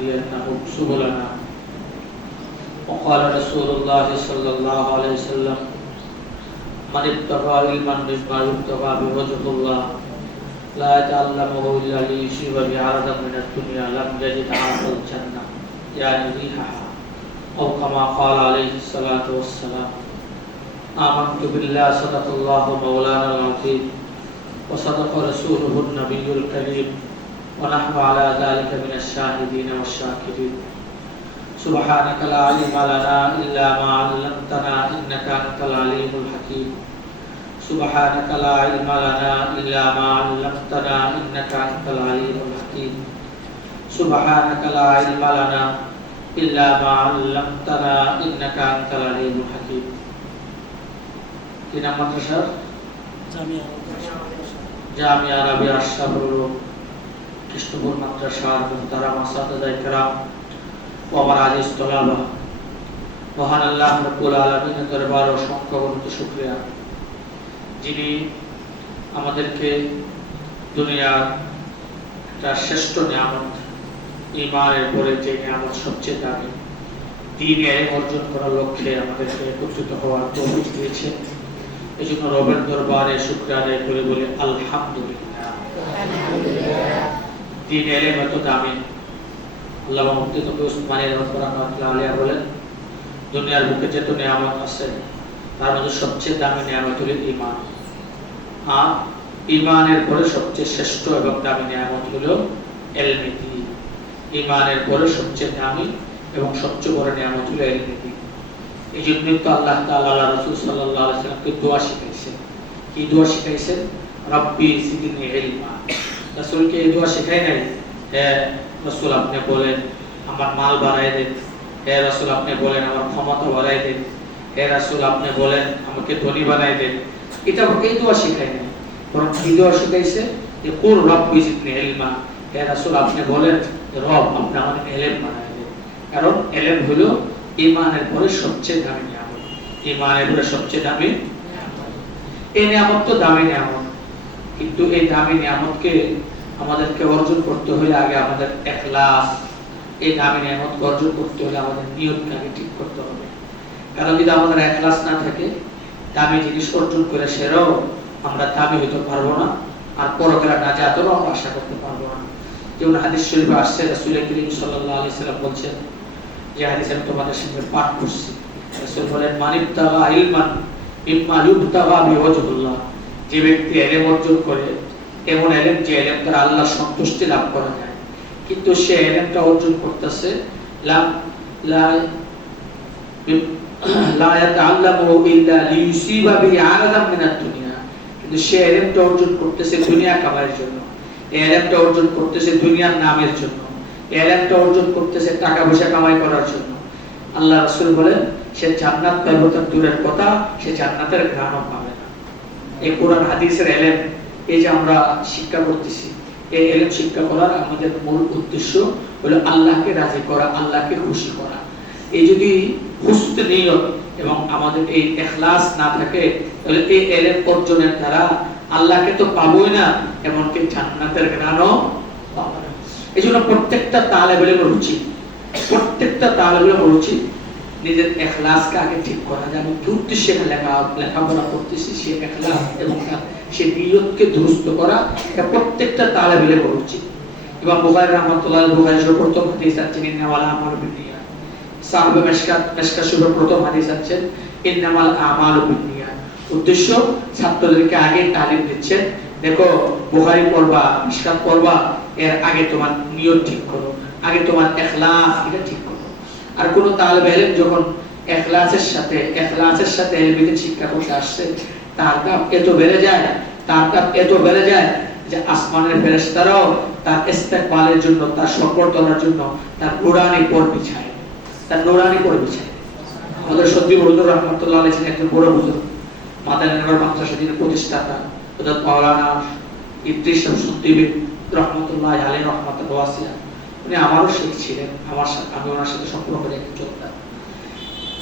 لنهدينهم سبلنا وقال رسول الله صلى الله عليه وسلم من ابتغى علما مما يبتغى بوجه الله لا يتعلمه إلا ليصيب به عرضا من الدنيا لم يجد عرض الجنة يعني ريحها أو كما قال عليه الصلاة والسلام آمنت بالله صدق الله مولانا العظيم وصدق رسوله النبي الكريم ونحن على ذلك من الشاهدين والشاكرين سبحانك لا علم لنا إلا ما علمتنا إنك أنت العليم الحكيم سبحانك لا علم لنا إلا ما علمتنا إنك أنت العليم الحكيم سبحانك لا علم لنا إلا ما علمتنا إنك أنت العليم الحكيم তিন মাদ্রাসার জামিয়া আরবিয়া আশরাফুল কৃষ্ণপুর মাদ্রাসার মুহতারাম আসাতিজা কিরাম ও আমার আজিজ তলাবা, মহান আল্লাহ রাব্বুল আলামিনের দরবারে অসংখ্য অগণিত শুকরিয়া, যিনি আমাদেরকে দুনিয়ার একটা শ্রেষ্ঠ নিয়ামত ঈমানের পরে যে নিয়ামত সবচেয়ে দামি দ্বীনে অর্জন করার লক্ষ্যে আমাদেরকে একত্রিত হওয়ার তৌফিক দিয়েছেন। এই জন্য রবের দরবারে শুকরিয়া আদায় করে বলি আলহামদুলিল্লাহ। দ্বীনে ইলম এত দামি, আল্লামা মুফতি তকি উসমানী রাহমাতুল্লাহ আলাইহি বলেন দুনিয়ার বুকে যত নিয়ামত আছে তার মধ্যে সবচেয়ে দামি নিয়ামত হলো ঈমান। আর ঈমানের পরে সবচেয়ে শ্রেষ্ঠ এবং দামি নিয়ামত হলো ইলমে দ্বীন। ঈমানের পরে সবচেয়ে দামি এবং সবচেয়ে বড় নিয়ামত হলো ইলমে দ্বীন। এই জন্যই তো আল্লাহ তাআলা রাসূল সাল্লাল্লাহু আলাইহি ওয়াসাল্লামকে দোয়া শিখাইছেন। কি দোয়া শিখাইছেন? রব্বি জিদনি ইলমা। রাসূলকে এই দোয়া শিখাই নাই হে রাসূল আপনি বলেন আমার মাল বাড়ায় দেন, হে রাসূল আপনি বলেন আমার ক্ষমতা বাড়ায় দেন, হে রাসূল আপনি বলেন আমাকে ধনী বানায় দেন। এটা এই দোয়া শিখাই নাই, বরং এই দোয়া শিখাইছে যে কুল রব্বি জিদনি ইলমা। হে রাসূল আপনি বলেন রব আপনি আমাকে ইলম বানায় দেন। কারণ ইলম হলো ঈমানের পরে সবচেয়ে দামি নিয়ামত। ঈমানের পরে সবচেয়ে দামি এই নিয়ামত তো দামি নিয়ামত, কিন্তু এই দামি নিয়ামতকে আমাদেরকে অর্জন করতে হলে আগে আমাদের ইখলাস, এই দামি নিয়ামত অর্জন করতে হলে আমাদের নিয়তকে আগে ঠিক করতে হবে। কারণ যদি আমাদের ইখলাস না থাকে দামি জিনিস অর্জন করে সেরাও আমরা দামি হতে পারবো না, আর পরকালে নাজাতেরও আমরা আশা করতে পারবো না। যেমন হাদিস শরীফে আসছে রাসূল করিম সাল্লাল্লাহু আলাইহি সাল্লাম বলছেন, যে হাদিস আমি তোমাদের সামনে পাঠ করছি, রাসূল বলেন মানিবতাগা ইলমান মিম্মা ইউবতাগা বিওয়াজহিল্লাহ, যে ব্যক্তি ইলম অর্জন করে এমন ইলম যে ইলম দ্বারা আল্লাহর সন্তুষ্টি লাভ করা যায়, কিন্তু সে ইলমটা অর্জন করতেছে লা ইয়াতাআল্লামু ইল্লা লিইউসিবা বিহি আরাদাম মিনাদ দুনিয়া, কিন্তু সে ইলমটা অর্জন করতেছে দুনিয়া কামাইয়ের জন্য, এই ইলমটা অর্জন করতেছে দুনিয়ার নামের জন্য, ইলমটা অর্জন করতেছে টাকা পয়সা কামাই করার জন্য। আল্লাহ রাসূল বলেন সে জান্নাত পাবে তো দূরের কথা, সে জান্নাতের ঘ্রাণও পাবে না। এই কোরআন হাদিসের ইলম এই যে আমরা শিক্ষা করতেছি, এই ইলম শিক্ষা করার আমাদের মূল উদ্দেশ্য হলো আল্লাহকে রাজি করা, আল্লাহকে খুশি করা। এই যদি হুসন নিয়ত এবং আমাদের এই ইখলাস না থাকে তাহলে এই ইলম অর্জনের দ্বারা আল্লাহকে তো পাবোই না, এমনকি জান্নাতের ঘ্রাণও পাবো না। এই জন্য প্রত্যেকটা তালেব ইলমের উচিত, প্রত্যেকটা তালেব ইলমের উচিত নিজের ইখলাসকে আগে ঠিক করা। যেমন কি উদ্দেশ্যে লেখাপড়া করতেছি সে ইখলাস এবং সে নিয়তকে দুরুস্ত করা, এটা প্রত্যেকটা তালেব ইলমের উচিত। এবং বুখারী রাহমাতুল্লাহ বুখারীর প্রথম হাদিস আছে ইন্নামাল আমালু বিন্নিয়াত, সাহাবা মিশকাত শরীফের প্রথম হাদিস আছে ইন্নামাল আমালু বিন্নিয়াত। উদ্দেশ্য ছাত্রদেরকে আগে তালিম দিচ্ছেন, দেখো বুখারী পড়বা মিশকাত পড়বা, এর আগে তোমার নিয়ত ঠিক করো, আগে তোমার ইখলাস এটা ঠিক করো। আর কোন তালেব ইলম যখন ইখলাসের সাথে ইলমিকে শিক্ষা করতে আসছে, তার কাপ এত বেড়ে যায় যে আসমানের ফেরেশতারাও তার ইস্তেকবালের জন্য, তার সম্বর্ধনার জন্য তার নুরানি পর বিছায়। আমাদের সত্যি হুজুর রাহমাতুল্লাহ আলাইহি একজন বড় হুজুর, মাদারীনগর মাদ্রাসা যিনি প্রতিষ্ঠাতা হযরত মাওলানা ইদ্রিস শামসুদ্দীন রাহমাতুল্লাহ আলাইহি রাহমাতুল্লাহ ওয়াসিয়া, উনি আমারও শেখ ছিলেন, আমি ওনার সাথে সম্পর্ক রেখে চলতাম।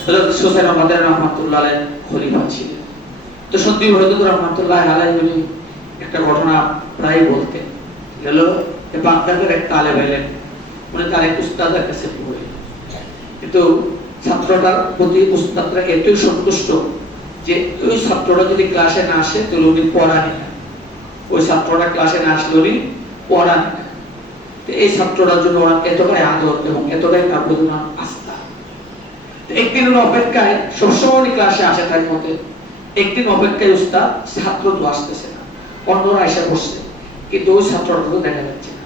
হযরত সুফিয়ান মাদারী রাহমাতুল্লাহ আলাইহি খলিফা ছিলেন। তো সত্যি হুজুর রাহমাতুল্লাহ আলাইহি উনি একটা ঘটনা প্রায় বলতেন, গেল বাগদাদের এক তালেব ইলম উনি তার এক উস্তাদের কাছে পড়ে, কিন্তু ছাত্রটার প্রতি উস্তাদরা এতই সন্তুষ্ট যে ওই ছাত্রটা যদি ক্লাসে না আসে তাহলে উনি পড়ানি না, ওই ছাত্রটা ক্লাসে না আসলে উনি পড়ানি না। এই ছাত্রটার জন্য ওরা এতটাই আদর এবং এতটাই তার প্রতি আস্থা। একদিন অপেক্ষায় সবসময় ক্লাসে আসে তার মতে, একদিন অপেক্ষায় উস্তাদ ছাত্র তো আসতেছে না, অন্যরা এসে বসছে, কিন্তু ওই ছাত্রটা তো দেখা যাচ্ছে না।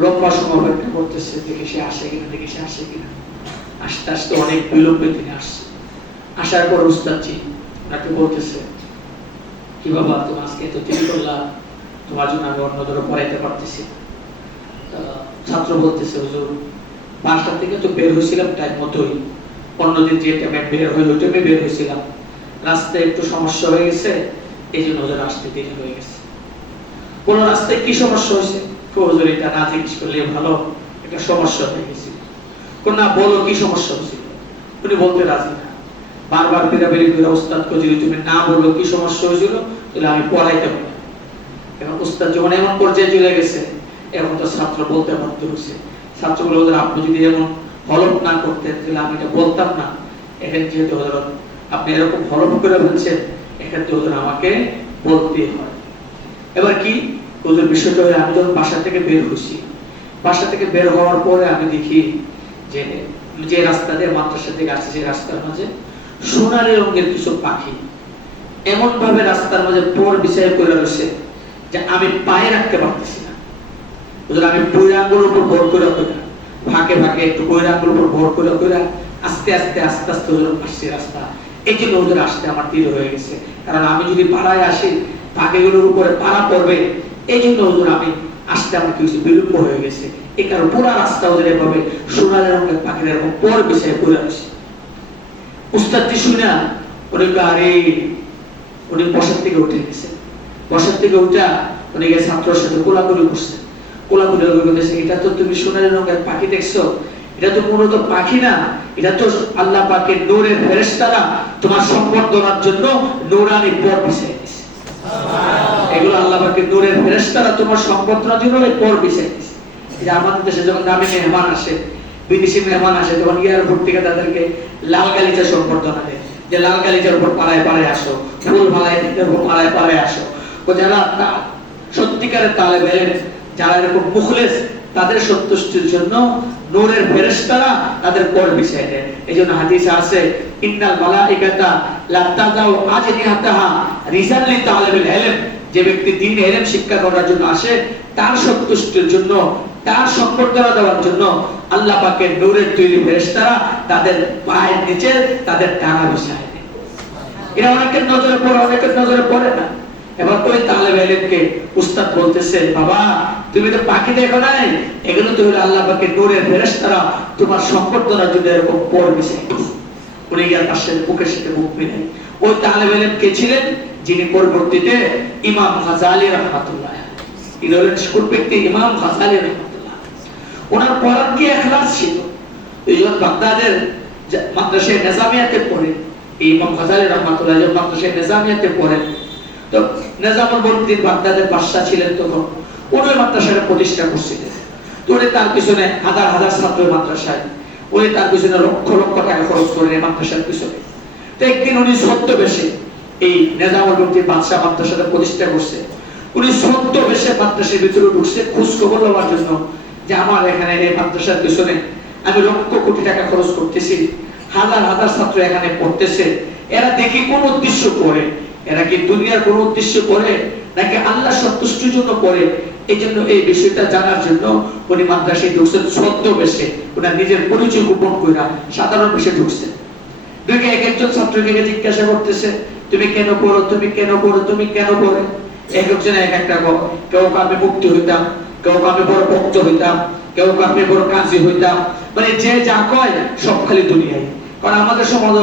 লম্বা সময় অপেক্ষা করতেছে, দেখে সে আসে কিনা, দেখে সে আসে কিনা। আস্তে আস্তে অনেক বিলম্বে তিনি আসছে। আসার পর উস্তাদজি ওনাকে বলতেছে, কি বাবা তুমি আজকে এত দেরি করলা, তোমার জন্য আমি অন্যদেরও পড়াইতে পারতেছি। ছাত্র বলতেছে, হুজুর বাসা থেকে তো বের হয়েছিলাম টাইম মতোই, অন্যদিন যে টাইমে বের হয়ে ওই টাইমে বের হয়েছিলাম, রাস্তায় একটু সমস্যা হয়ে গেছে, এই জন্য ওদের আসতে দেরি হয়ে গেছে। কোন রাস্তায় কি সমস্যা হয়েছে? হুজুর এটা না জিজ্ঞেস করলে ভালো, একটা সমস্যা হয়ে গেছিল। কোন না বলো কি সমস্যা হয়েছিল। উনি বলতে রাজি না, বারবার বেরাবেরি করে উস্তাদকে যদি তুমি না বলো কি সমস্যা হয়েছিল তাহলে আমি পড়াইতে পারবো। এখন উস্তাদ যখন এমন পর্যায়ে চলে গেছে, এখন তো ছাত্র বলতে বাধ্য হয়েছে। ছাত্র বলে, ওদের আপনি যদি এমন হলফ না করতেন তাহলে আমি এটা বলতাম না। এখানে যেহেতু ওদের আপনি এরকম হলফ করে বলছেন, এখানে তো ওদের আমাকে বলতেই হয়। এবার কি ওদের বিষয়টা হয়ে আমি যখন বাসা থেকে বের হয়েছি, বাসা থেকে বের হওয়ার পরে আমি দেখি যে যে রাস্তা দিয়ে মাদ্রাসা থেকে আসছে, সেই রাস্তার মাঝে সোনালী রঙের কিছু পাখি এমন ভাবে রাস্তার মাঝে পর বিছায় করে রয়েছে যে আমি পায়ে রাখতে পারতেছি না। আমি বৈরাঙ্গুর উপর ভর করে ফাঁকে ফাঁকে একটু বৈরাঙ্গুর উপর ভর করে আস্তে আস্তে আস্তে আস্তে আসছে রাস্তা। এই জন্য ওদের আসতে আমার দেরি হয়ে গেছে, কারণ আমি যদি পাড়ায় আসি পাখিগুলোর উপরে পাড়া পড়বে, এই জন্য ওদের আমি আসতে আমার কিছু বিলম্ব হয়ে গেছে। এই কারণ পুরো রাস্তা ওদের এভাবে সোনালী রঙের পাখির এরকম পর বিছায় করে আসছে। উস্তাদজি শুনে উনি আরে উনি বসার থেকে উঠে গেছে, বসার থেকে উঠা উনি গিয়ে ছাত্রের সাথে কোলাকুলি করছে। কোলাকুলি করতেছে, এটা তো তুমি সোনালী রঙের পাখি দেখছো, এটা তো মূলত পাখি না, এটা তো আল্লাহ পাকের নূরের ফেরেশতারা তোমার সম্বর্ধনার জন্য নূরানি পর বিছাই দিয়েছে। এগুলো আল্লাহ পাকের নূরের ফেরেশতারা তোমার সম্বর্ধনার জন্য এই পর বিছাই দিয়েছে। যে আমাদের দেশে যখন দামি মেহমান আসে, বিদেশি মেহমান আসে, তখন এয়ারপোর্ট থেকে তাদেরকে লাল গালিচা সম্বর্ধনা দেয়, যে লাল গালিচার উপর পাড়ায় পাড়ায় আসো, ফুল মালায় উপর পাড়ায় পাড়ায় আসো। ও যারা সত্যিকারের তালেব ইলম, যারা এরকম মুখলেস, তাদের সন্তুষ্টির জন্য নূরের ফেরেশতারা তাদের পর বিছায় দেয়। এইজন্য হাদিসে আছে, ইন্নাল মালাইকাতা লা তাযাউ আজনিহাতাহা রিজাল লিতালিবিল ইলম, যে ব্যক্তি দ্বীন ইলম শিক্ষা করার জন্য আসে, তার সন্তুষ্টির জন্য, তার সম্বর্ধনা দেওয়ার জন্য আল্লাহ পাকের নূরের তৈরি ফেরেশতারা তাদের পায়ের নিচে তাদের টানা বিছায় দেয়। এটা অনেকের নজরে পড়ে, অনেকের নজরে পড়ে না। এবার ওই তালেব ইলমকে উস্তাদ বলতেছে, বাবা তুমি তো পাখি দেখো নাই, এগুলো তো হলো আল্লাহ পাকের নূরের ফেরেশতারা তোমার সম্বর্ধনার জন্য এরকম পর বিছায় দিয়েছে। উনি গিয়ে তার সাথে বুকের সাথে বুক মিলাই। ওই তালেব ইলম কে ছিলেন? যিনি পরবর্তীতে ইমাম গাজালি রাহমাতুল্লাহ আলাইহি, ইনি হলেন কোন ব্যক্তি? ইমাম গাজালি রাহমাতুল্লাহ। ওনার পড়ার কি ইখলাস ছিল। এই জন্য বাগদাদের মাদ্রাসায়ে নিজামিয়াতে পড়ে ইমাম গাজালি রাহমাতুল্লাহ আলাইহি মাদ্রাসায়ে নিজামিয়াতে পড়েন। তো নিজামুল মুলকিন বাগদাদের বাদশা ছিলেন তখন, উনি মাদ্রাসাটা প্রতিষ্ঠা করছিলেন। তো উনি তার পিছনে হাজার হাজার ছাত্র মাদ্রাসায়, উনি তার পিছনে লক্ষ লক্ষ টাকা খরচ করেন এই মাদ্রাসার পিছনে। তো একদিন উনি ছদ্মবেশে এই নিজামুল মুলকিন বাদশা মাদ্রাসাটা প্রতিষ্ঠা করছে। উনি ছদ্মবেশে মাদ্রাসার ভিতরে ঢুকছে খোঁজ খবর নেওয়ার জন্য, যে আমার এখানে এই মাদ্রাসার পিছনে আমি লক্ষ কোটি টাকা খরচ করতেছি, হাজার হাজার ছাত্র এখানে পড়তেছে, এরা দেখি কোন উদ্দেশ্য করে, এরা কি দুনিয়ার কোন উদ্দেশ্য করে নাকি আল্লাহ সন্তুষ্টির জন্য করে। এই জন্য এই বিষয়টা জানার জন্য উনি মাদ্রাসায় ঢুকছেন ছদ্মবেশে, উনার নিজের পরিচয় গোপন কইরা সাধারণ বেশে ঢুকছেন। ঢুকে এক একজন ছাত্রকে জিজ্ঞাসা করতেছে, তুমি কেন পড়ো, তুমি কেন পড়ো, তুমি কেন পড়ে। এক একজন এক একটা কেউ আমি মুক্তি হইতাম, কেউ আমি বড় ভক্ত হইতাম, কেউ আমি বড় কাজী হইতাম, মানে যে যা কয় সব খালি দুনিয়ায়। কারণ আমাদের সমাজ,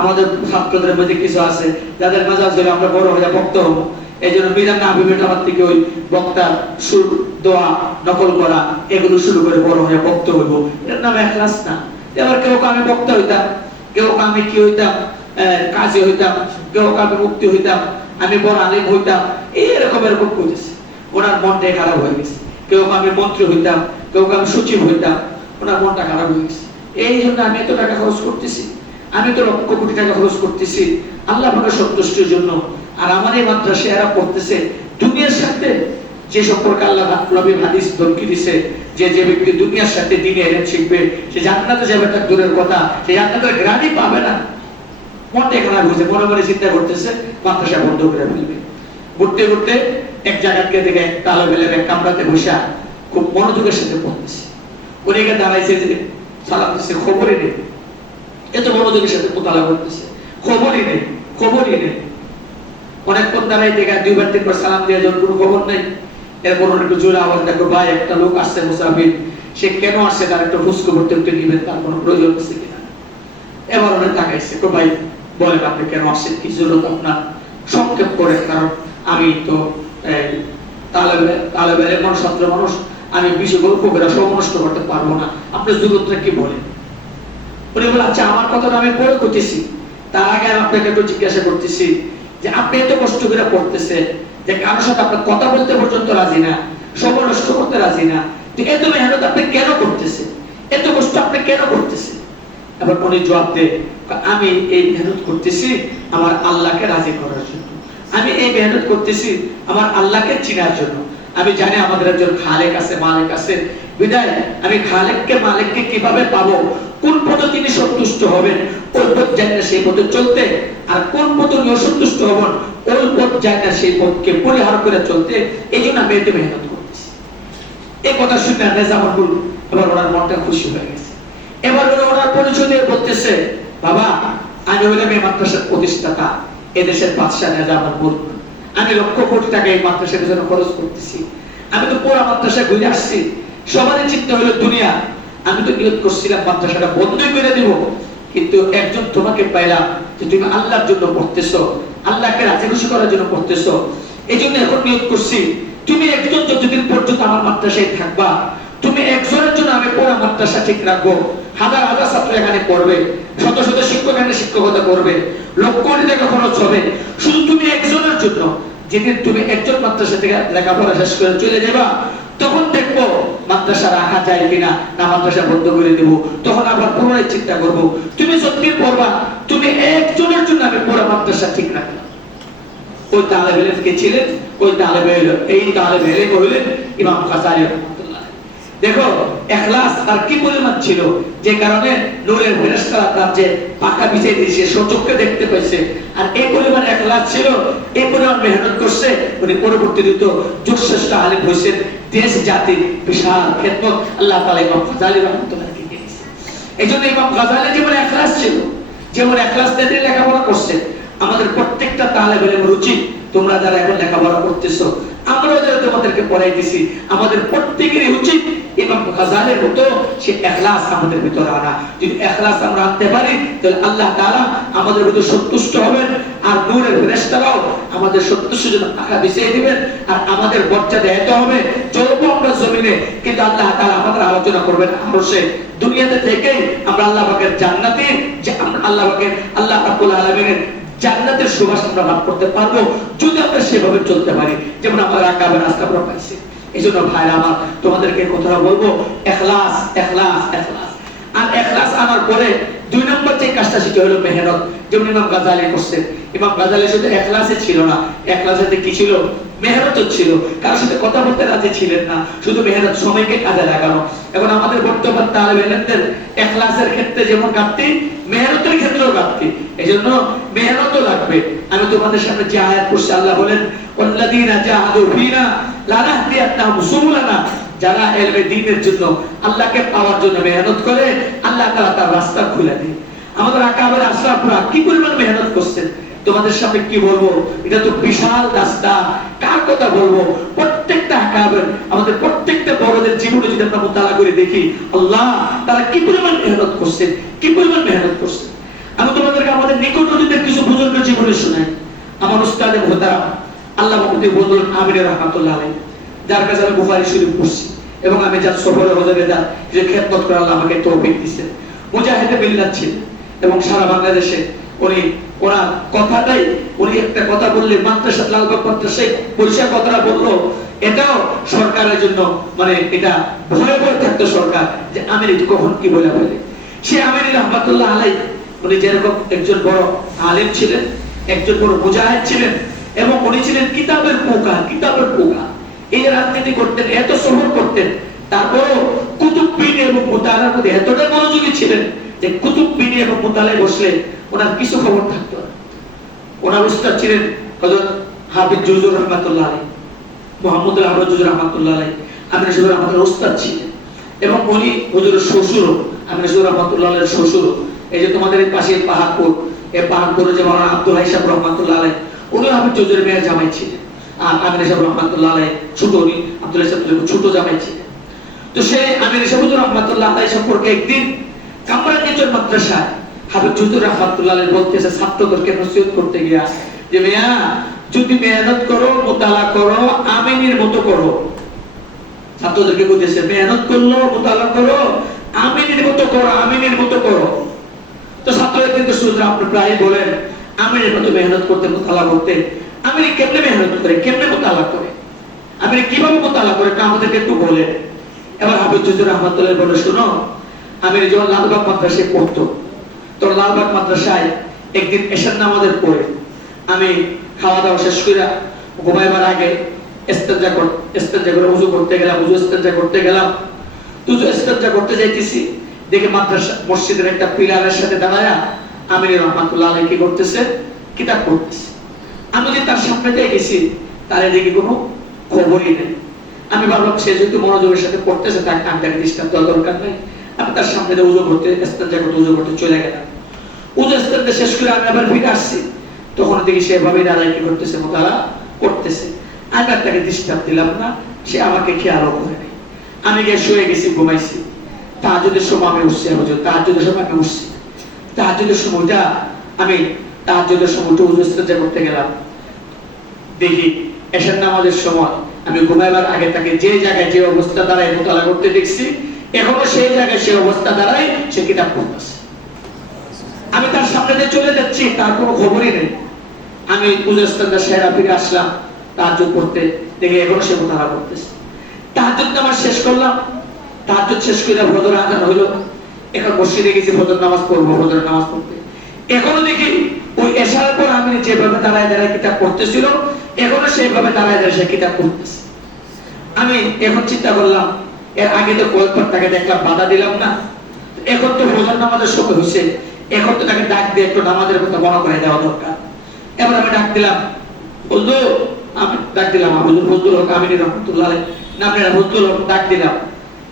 আমাদের ছাত্রদের মধ্যে কিছু আছে যাদের মেজাজ ধরে আমরা বড় হয়ে ভক্ত হবো, এই জন্য মিলান না বিভিন্ন আমার থেকে ওই বক্তা সুর দোয়া নকল করা এগুলো শুরু করে বড় হয়ে ভক্ত হইব, এর নাম ইখলাস না। এবার কেউ আমি বক্তা হইতাম, কেউ আমি কি হইতাম, কাজী হইতাম, কেউ আমি মুক্তি হইতাম, আমি বড় আলেম হইতাম, এরকম এরকম করতেছে। ওনার মনটাই খারাপ হয়ে গেছে। কেউ আমি মন্ত্রী হইতাম, কেউ আমি সচিব হইতাম। ওনার মনটা খারাপ হয়ে গেছে। এই জন্য আমি এত টাকা খরচ করতেছি, আমি তো লক্ষ কোটি টাকা খরচ করতেছি আল্লাহ পাকের সন্তুষ্টির জন্য, আর আমার এই মাদ্রাসা এরা পড়তেছে দুনিয়ার সাথে যে সম্পর্কে আল্লাহ নবী হাদিস ধমকি দিছে যে যে ব্যক্তি দুনিয়ার সাথে দ্বীনের ইলম শিখবে সে জান্নাতে যাবে, তার দূরের কথা সে জান্নাতের গ্রাণই পাবে না। মনটা খারাপ হয়েছে, মনে মনে চিন্তা করতেছে মাদ্রাসা বন্ধ করে ফেলবে। ঘুরতে ঘুরতে এক জায়গাকে থেকে তালেব ইলম এক কামরাতে বসে খুব মনোযোগের সাথে পড়তেছে। উনিকে দাঁড়াইছে যে সালাম দিচ্ছে, খবরই নেই, এত মনোযোগের সাথে মোতালা করতেছে, খবরই নেই, খবরই নেই। অনেকক্ষণ দাঁড়াই দেখা 2 বার 3 বার সালাম দিয়ে যখন কোনো খবর নেই, এরপর একটু জোরে আওয়াজ দেখো, ভাই একটা লোক আসছে মুসাফির, সে কেন আসছে তার একটা খোঁজ খবর একটু নিবেন, তার কোনো প্রয়োজন আছে কিনা। এবার অনেক তাকাইছে, ভাই বলেন আপনি কেন আসছেন, কি জরুরত আপনার, সংক্ষেপ করে, কারণ আমি তো তালেবে এমন ছাত্র মানুষ, আমি বিষয় গল্প করে সমনষ্ট করতে পারবো না, আপনার জরুরতটা কি বলেন। উনি বলে আচ্ছা আমার কথাটা আমি পরে করতেছি, তার আগে আমি আপনাকে একটু জিজ্ঞাসা করতেছি যে আপনি এত কষ্ট করে পড়তেছেন যে কারোর সাথে আপনার কথা বলতে পর্যন্ত রাজি না, সময় নষ্ট করতে রাজি না, তো এত মেহনত আপনি কেন করতেছেন, এত কষ্ট আপনি কেন করতেছেন। এবার উনি জবাব দেয়, আমি এই মেহনত করতেছি আমার আল্লাহকে রাজি করার জন্য, আমি এই মেহনত করতেছি আমার আল্লাহকে চিনার জন্য। আমি জানি আমাদের একজন খালেক আছে, মালিক আছে, বিদায় আমি খালেককে মালিককে কিভাবে পাবো, কোন পথে তিনি সন্তুষ্ট হবেন ওই পথ জানি না সেই পথে চলতে, আর কোন পথে উনি অসন্তুষ্ট হবেন ওই পথ জানি না সেই পথকে পরিহার করে চলতে, এই জন্য আমি এতে মেহনত করতেছি। এই কথা শুনে নেজামুল এবার ওনার মনটা খুশি হয়ে গেছে। এবার ওনার পরিচয় দিয়ে বলতেছে, বাবা আমি হইলাম এই মাদ্রাসার প্রতিষ্ঠাতা, এদেশের বাদশাহ নেজামুল মুলক, আমি লক্ষ কোটি টাকা এই মাদ্রাসার জন্য খরচ করতেছি, আমি তো পুরো মাদ্রাসা ঘুরে আসছি, সবারই চিন্তা হলো দুনিয়া, আমি তো নিয়ত করছিলাম মাদ্রাসাটা বন্ধই করে দিব, কিন্তু একজন তোমাকে পাইলাম যে তুমি আল্লাহর জন্য পড়তেছো, আল্লাহকে রাজি খুশি করার জন্য পড়তেছো, এই জন্য এখন নিয়ত করছি তুমি একজন যতদিন পর্যন্ত আমার মাদ্রাসায় থাকবা, তুমি একজনের জন্য আমি পুরো মাদ্রাসা ঠিক রাখবো, হাজার হাজার ছাত্র এখানে পড়বে, শত শত শিক্ষক এখানে শিক্ষকতা করবে, লক্ষ কোটি টাকা খরচ হবে, শুধু তুমি একজনের জন্য। যেদিন তুমি একজন মাদ্রাসা থেকে লেখাপড়া শেষ করে চলে যাবা, তখন দেখবো মাদ্রাসা রাখা যায় কিনা, না মাদ্রাসা বন্ধ করে দেবো, তখন আবার পুনরায় চিন্তা করবো। তুমি যতদিন পড়বা, তুমি একজনের জন্য আমি পুরো মাদ্রাসা ঠিক রাখলাম। ওই তালেব ইলম কে ছিলেন, ওই তালেব ইলম, এই তালেব ইলম হইলেন ইমাম গাজ্জালী রাহমাতুল্লাহ। দেখো ইখলাস তার কি পরিমাণ ছিল, যে কারণে নূরের ফেরেশতারা তার যে পাকা বিছিয়ে দিয়েছে সচক্ষে দেখতে পাইছে, আর এই পরিমাণ ইখলাস ছিল, এই পরিমাণ মেহনত করছে, উনি পরবর্তীতে তো যুগশ্রেষ্ঠ আলেম হয়েছেন, দেশ জাতি বিশাল খেদমত আল্লাহ তাআলা ইমাম গাজ্জালী রাহমাতুল্লাহকে দিয়েছে। এইজন্য ইমাম গাজ্জালী যেমন ইখলাস ছিল, যেমন ইখলাস দিয়ে লেখাপড়া করছে, আমাদের প্রত্যেকটা তালেব ইলমের উচিত, তোমরা যারা এখন লেখাপড়া করতেছো, আমরাও যারা তোমাদেরকে পড়াইতেছি, আমাদের প্রত্যেকেরই উচিত ইমাম গাজ্জালীর মতো সে ইখলাস আমাদের ভিতরে আনা। যদি ইখলাস আমরা আনতে পারি, তাহলে আল্লাহ তাআলা আমাদের ভিতরে সন্তুষ্ট হবেন, আর নূরের ফেরেশতারাও আমাদের সন্তুষ্টির জন্য টাকা বিছিয়ে দিবেন, আর আমাদের মর্যাদা এত হবে, চলবো আমরা জমিনে, কিন্তু আল্লাহ তাআলা আমাদের আলোচনা করবেন আরশে। দুনিয়াতে থেকেই আমরা আল্লাহ পাকের জান্নাতে, যে আমরা আল্লাহ পাকের, আল্লাহ রাব্বুল আলামিনের জান্নাতের সুবাস আমরা লাভ করতে পারবো, যদি আমরা সেভাবে চলতে পারি যেমন আমাদের আকাবের রাস্তা আমরা পাইছি। এই জন্য ভাইরা আমার, তোমাদেরকে কথা বলবো, ইখলাস, ইখলাস, ইখলাস। আর ইখলাস আনার পরে 2 নম্বর যে কাজটা সেটা হলো মেহনত, যেমন ইমাম গাজ্জালী করছেন। ইমাম গাজ্জালী শুধু ইখলাসে ছিল না, ইখলাসেতে কি ছিল, মেহনত ছিল। কারোর সাথে কথা বলতে রাজি ছিলেন না, শুধু মেহনত, সময়কে কাজে লাগানো। এখন আমাদের বর্তমান তালেব ইলমদের ইখলাসের ক্ষেত্রে যেমন ঘাটতি, মেহনতের ক্ষেত্রেও ঘাটতি। এজন্য মেহনতও লাগবে। আমি তোমাদের সামনে যে আয়াত পড়ছি, আল্লাহ বলেন ওয়াল্লাযীনা জাহাদু ফীনা লানাহদিয়ান্নাহুম সুবুলানা, যারা ইলমে দ্বীনের জন্য, আল্লাহকে পাওয়ার জন্য মেহনত করে, আল্লাহ তাআলা তার রাস্তা খুলে দেয়। আমাদের আকাবের আশরাফরা কি পরিমাণ মেহনত করছেন, তোমাদের সামনে কি বলবো, এটা তো বিশাল রাস্তা, কার কথা বলবো। প্রত্যেকটা আকাবের, আমাদের প্রত্যেকটা বড়দের জীবনে যদি আমরা মুতালা করে দেখি, আল্লাহ তারা কি পরিমাণ মেহনত করছে, কি পরিমাণ মেহনত করছে। আমি তোমাদেরকে আমাদের নিকট অতীতের কিছু বুজুর্গের জীবনে শোনাই। আমার উস্তাদে মুহতারাম আল্লাহ মাহমুদুল বদরুল আমির রাহমাতুল্লাহ আলাইহি, যার কাছে আমি বুখারী শরীফ পড়ছি, এবং আমি যার সফরে হজরে যা যে খেদমত করে আল্লাহ আমাকে তৌফিক দিয়েছেন। মুজাহিদে মিল্লাত ছিলেন, এবং সারা বাংলাদেশে উনি ওনার কথাটাই, উনি একটা কথা বললে মাদ্রাসা, লালবাগ মাদ্রাসায় পরিষ্কার কথাটা বললো এটাও সরকারের জন্য মানে এটা ভয়ে ভয়ে থাকতো সরকার যে আমির কখন কি বলে বলে। সে আমির রহমাতুল্লাহ আলাই উনি যেরকম একজন বড় আলেম ছিলেন, একজন বড় মুজাহিদ ছিলেন, এবং উনি ছিলেন কিতাবের পোকা, কিতাবের পোকা। এই রাজনীতি করতেন, এত সফর করতেন, তারপরও কুতুব বিনি এবং মুতালার মধ্যে এতটা মনোযোগী ছিলেন যে কুতুব বিনি এবং মুতালায় বসলে ওনার কিছু খবর থাকতো না। ওনার উস্তাদ ছিলেন হযরত হাফিজ জুজুর রহমাতুল্লাহ আলাইহি, মুহাম্মদ আল জুজুর রহমাতুল্লাহ আলাইহি, আমির সাহেব আমাদের উস্তাদ ছিলেন, এবং উনি হুজুরের শ্বশুরও, আমির সাহেব রহমাতুল্লাহ আলাইহির শ্বশুরও। এই যে তোমাদের এই পাশে পাহাড়পুর, এই পাহাড়পুরে যে মাওলানা আব্দুল হাই সাহেব রহমাতুল্লাহ আলাইহি, উনি হাফিজ জুজুরের মেয়ের জামাই ছিলেন, আর আমির সাহেব রহমাতুল্লাহ আলাইহি ছোট, উনি আব্দুল হাই সাহেব ছোট জামাই ছিলেন। তো সে আমির সাহেব রহমাতুল্লাহ আলাইহি সম্পর্কে একদিন কামরাঙ্গীরচর মাদ্রাসায় হাফিজ জুজুর রহমাতুল্লাহ আলাইহি বলতেছে ছাত্রদেরকে নসিহত করতে গিয়া যে মিয়া যদি মেহনত করো, মুতালা করো, আমিনের মতো করো। ছাত্রদেরকে বলতেছে মেহনত করলো, মুতালা করো, আমিনের মতো করো, আমিনের মতো করো। তো ছাত্ররা কিন্তু সুতরাং আপনি প্রায় বলেন আমিনের মতো মেহনত করতে, মুতালা করতে। আমির কেমনে মেহনত করে, কেমনে মুতালা করে, আমির কিভাবে মুতালা করে তা আমাদেরকে একটু বলেন। এবার হাফিজ জুজুর রহমাতুল্লাহ বলে, শোনো, আমির যখন লালবাগ মাদ্রাসায় পড়তো, তো লালবাগ মাদ্রাসায় একদিন এশার নামাজের পরে আমি খাওয়া দাওয়া শেষ করে ঘুমাইবার আগে ইস্তেঞ্জা করে ওযু করতে গেলাম, ইস্তেঞ্জা করতে যাইতেছি, দেখে মাদ্রাসা মসজিদের একটা পিলারের সাথে দাঁড়ায়া আমির রহমাতুল্লাহ আলাইহি কি করতেছে, কিতাব পড়তেছে। আমি যে তার সামনে দিয়ে গেছি, তার এদিকে কোনো খবরই নেই। আমি ভাবলাম সে যেহেতু মনোযোগের সাথে পড়তেছে, তাকে আমি তাকে ডিস্টার্ব দেওয়ার দরকার নেই। আমি তার সামনে দিয়ে ওযু করতে চলে গেলাম। ইস্তেঞ্জা শেষ করে আমি আবার ফিরে আসছি, তখন দেখি সে এভাবেই দাঁড়ায় কি করতেছে, মুতালা করতেছে। আমি আর তাকে ডিস্টার্ব দিলাম না, সে আমাকে খেয়ালও করে নাই। আমি গিয়ে শুয়ে গেছি, ঘুমাইছি। তাহাজ্জুদের সময় আমি উঠছি, তাহাজ্জুদের সময় আমি উঠছি। তাহাজ্জুদের সময়টা আমি তাহাজ্জুদের সময়টা ওযু ইস্তেঞ্জা করতে গেলাম, দেখি এশার নামাজের সময় আমি ঘুমাইবার আগে তাকে যে জায়গায় যে অবস্থা দাঁড়ায় মুতালা করতে দেখছি, এখনো সেই জায়গায় সে অবস্থা দাঁড়ায় সে কিতাব পড়তেছে। আমি তার সামনে দিয়ে চলে যাচ্ছি, তার কোনো খবরই নেই। আমি ওযু ইস্তেঞ্জা সেরা ফিরে আসলাম তাহাজ্জুদ পড়তে, দেখি এখনো সে মুতালা করতেছে। তাহাজ্জুদ নামাজ শেষ করলাম, তাহাজ্জুদ শেষ করে ফজর আযান হইল। এখন মসজিদে গেছি ফজর নামাজ পড়বো, ফজর নামাজ পড়তে এখনো দেখি ওই এশার পর আমি যেভাবে দাঁড়ায় দাঁড়ায় কিতাব পড়তেছিল, এখনো সেইভাবে দাঁড়ায় দাঁড়ায় সে কিতাব পড়তেছে। আমি এখন চিন্তা করলাম, এর আগে তো কয়েকবার তাকে দেখলাম, বাধা দিলাম না, এখন তো ফজর নামাজের সময় হয়েছে, এখন তো তাকে ডাক দিয়ে একটু নামাজের কথা মনে করে দেওয়া দরকার। এবার আমি ডাক দিলাম, হুজুর, আমি ডাক দিলাম হুজুর ফজলুল হক আমিনী রহমাতুল্লাহ আলাইহি, নামটা ফজলুল হক, ডাক দিলাম।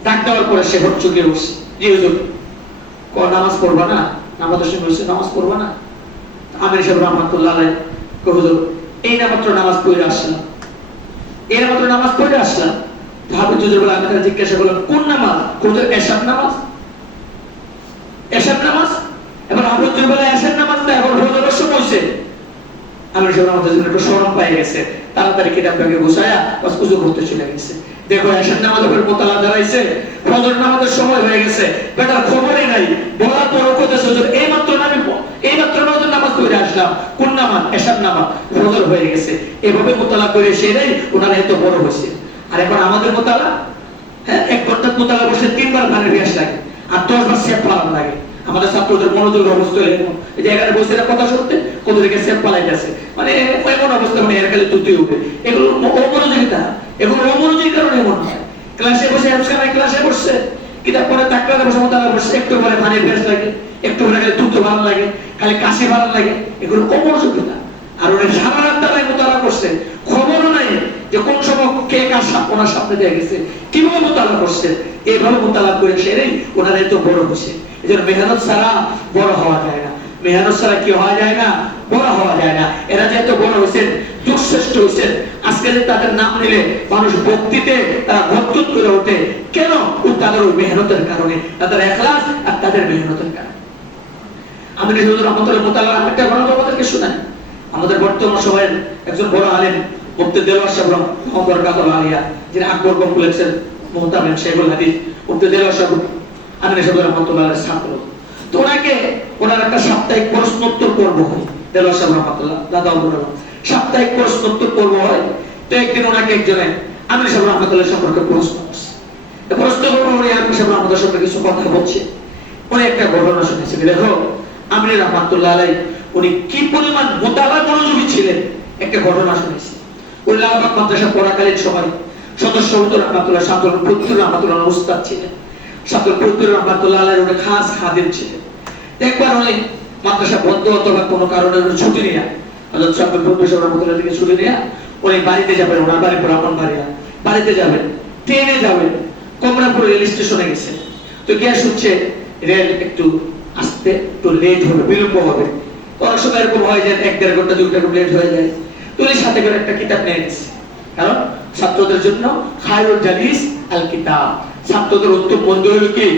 ডাক দেওয়ার পরে সে হট চুকে উঠছে, জি হুজুর, নামাজ পড়বা না, নামাজের সময় হয়েছে, নামাজ পড়বা না? আমির সাহেব রহমাতুল্লাহ আলাইহি কই হুজুর, এই মাত্র নামাজ পড়ে আসলাম, এই মাত্র নামাজ পড়ে আসলাম। হাফিজ হুজুর বলে, আমি তাকে জিজ্ঞাসা করলাম কোন নামাজ? হুজুর এশার নামাজ, এশার নামাজ। এবার হাফিজ হুজুর বলে, এশার নামাজ না, এখন ফজরের সময় হইছে। আমির সাহেব রহমাতুল্লাহ একটু শরম পেয়ে গেছে, তাড়াতাড়ি কিতাবটাকে গুছায়া বাস ওযু করতে চলে গেছে। দেখো এশার নামাজের উপর মুতালা দাঁড়াইছে, ফজর নামাজের সময় হয়ে গেছে, বেটার খবরই নাই। বলার পর কইতেছে, হুজুর এই মাত্র ফজর নামাজ পড়ে আসলাম। কোন নামাজ? এশার নামাজ, ফজর হয়ে গেছে। এভাবে মুতালা করে সেটাই ওনারা এত বড় হয়েছে। আর এখন আমাদের মুতালা, হ্যাঁ, এক ঘন্টা মুতালা বসে 3 বার পানির পিয়াস লাগে আর 10 বার সেফ পালানো লাগে। আমাদের ছাত্রদের মনোযোগের অবস্থা এরকম, এই যে এখানে বসে কথা শুনতে কত দিকে সেফ পালাইতেছে, মানে এমন অবস্থা, মানে এর খালি তুই উঠে। এগুলো অমনোযোগিতা, এগুলো অমনোযোগীর কারণে এমন হয়। ক্লাসে বসে ক্লাসে বসছে, কিতাব পড়ে তাকড়াতে বসে মুতালা বসে, একটু পরে পানির পিয়াস লাগে, একটু পরে খালি তুতো ভালো লাগে, খালি কাশি ভালো লাগে, এগুলো অমনোযোগিতা। আর ওরা সারা রাত তারাই মুতালা করছে, খবরও নাই যে কোন সময় কে কার ওনার সামনে দিয়ে গেছে, কিভাবে মুতালা করছে। এইভাবে মুতালা করে সেরেই ওনারা এত বড় হয়েছে। এই জন্য মেহনত ছাড়া বড় হওয়া যায় না, মেহনত ছাড়া কি হওয়া যায় না, বড় হওয়া যায় না। এরা যে এত বড় হয়েছেন, যুগশ্রেষ্ঠ হয়েছেন, আজকে যে তাদের নাম নিলে মানুষ ভক্তিতে তারা ভক্তুত করে ওঠে, কেন? তাদের ওই মেহনতের কারণে, তাদের ইখলাস আর তাদের মেহনতের কারণে। আমি হুজুর রহমাতুল্লাহ মুতালা একটা ঘটনা তোমাদেরকে শোনাই। আমাদের বর্তমান সময়ের একজন বড় আলেম মুফতি দেলোয়ার সাহেব রহমাতুল্লাহ আলিয়া, যিনি আকবর কমপ্লেক্সের মুহতামিম শেখুল হাদিস মুফতি দেলোয়ার সাহেব আমির সাহেব রহমাতুল্লাহ আলাইহির ছাত্র। তো ওনার একটা সাপ্তাহিক প্রশ্নোত্তর পর্ব হয়, দেলোয়ার সাহেব রহমাতুল্লাহ দাদা সাপ্তাহিক প্রশ্নোত্তর পর্ব হয়। তো একদিন ওনাকে একজনে আমির সাহেব রহমতুল্লাহ সম্পর্কে প্রশ্ন করছে। প্রশ্ন করবো উনি আমির সাহেব রহমতুল্লাহ সম্পর্কে কিছু কথা বলছে। উনি একটা ঘটনা শুনেছে, দেখো আমির রহমতুল্লাহ আলাই উনি কি পরিমাণ মোতালা মনোযোগী ছিলেন একটা ঘটনা শুনেছি। উনি লালবাগ মাদ্রাসা পড়াকালীন সময় সদস্য রহমতুল্লাহ শামসুল ফতুর রহমতুল্লাহ উস্তাদ ছিলেন। শামসুল ফতুর রহমতুল্লাহ আলাই উনি খাস খাদিম ছিলেন। একবার উনি মাদ্রাসা বন্ধ অথবা কোনো কারণে ছুটি নিয়ে হযরত শামসুল ফতুর রহমতুল্লাহ থেকে ছুটি নিয়ে উনি বাড়িতে যাবেন। ওনার বাড়ি ব্রাহ্মণ বাড়িয়া, বাড়িতে যাবেন, ট্রেনে যাবেন, কমলাপুর রেল স্টেশনে গেছেন। তো গ্যাস হচ্ছে রেল একটু আসতে একটু লেট হবে, বিলম্ব হবে। অনেক সময় এরকম হয় যে 1-1.5 ঘন্টা 2 ঘন্টা লেট হয়ে যায়। তো উনি সাথে করে একটা কিতাব নিয়ে গেছে, কারণ ছাত্রদের জন্য খায়রুল জালিস আল কিতাব, ছাত্রদের উত্তম বন্ধু হলো কি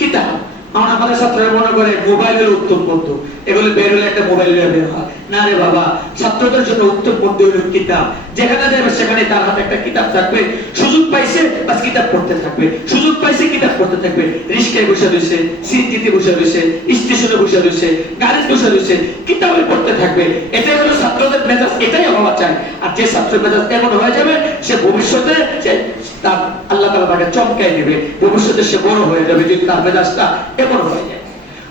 কিতাব। আমাদের ছাত্ররা মনে করে মোবাইলের উত্তম বন্ধু, এগুলো বের হলে একটা মোবাইল বের হয় না রে বাবা। ছাত্রদের জন্য উত্তম বন্ধু হলো কিতাব। যেখানে যাবে সেখানে তার হাতে একটা কিতাব থাকবে, সুযোগ পাইছে বাস কিতাব পড়তে থাকবে, সুযোগ পাইছে কিতাব পড়তে থাকবে। রিস্কায় বসে রয়েছে, সিএনজিতে বসে রয়েছে, স্টেশনে বসে রয়েছে, গাড়িতে বসে রয়েছে, কিতাবে পড়তে থাকবে। এটাই হলো ছাত্রদের মেজাজ, এটাই হওয়া চাই। আর যে ছাত্রের মেজাজ এমন হয়ে যাবে সে ভবিষ্যতে তার আল্লাহ তাআলা তাকে চমকাই দিবে, ভবিষ্যতে সে বড় হয়ে যাবে যদি তার মেজাজটা এমন হয়ে যায়।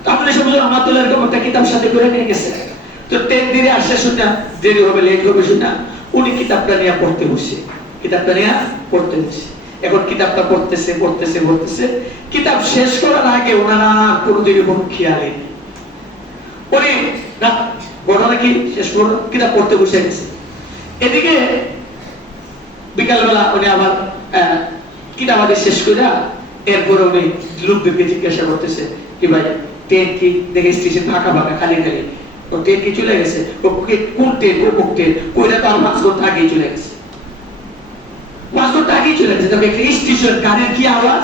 তো আপনি সবুজ রহমাতুল্লাহ এরকম একটা কিতাব সাথে করে নিয়ে গেছে। তো ট্রেন ধীরে আসছে শুনে দেরি হবে, লেট হবে শুনে উনি কিতাবটা নিয়ে পড়তে বসে, কিতাবটা নিয়ে পড়তে বসে। এখন কিতাবটা পড়তেছে পড়তেছে পড়তেছে, কিতাব শেষ করার আগে ওনারা কোনো দিকে কোনো খেয়ালই নেই। উনি না ঘটনা কি শেষ করলো, কিতাব পড়তে বসে গেছে। এদিকে বিকালবেলা উনি আবার কিতাব আগে শেষ করে এরপরে উনি লোকদেরকে জিজ্ঞাসা করতেছে কি ভাই ট্রেন কি দেখে স্টেশন ফাঁকা ফাঁকা খালি খালি, ও ট্রেন কি চলে গেছে, কোন ট্রেন কোন ট্রেন কইলে তো আর 5 ঘন্টা আগেই চলে গেছে, 5 ঘন্টা আগেই চলে গেছে। তবে একটা স্টেশন গাড়ির কি আওয়াজ,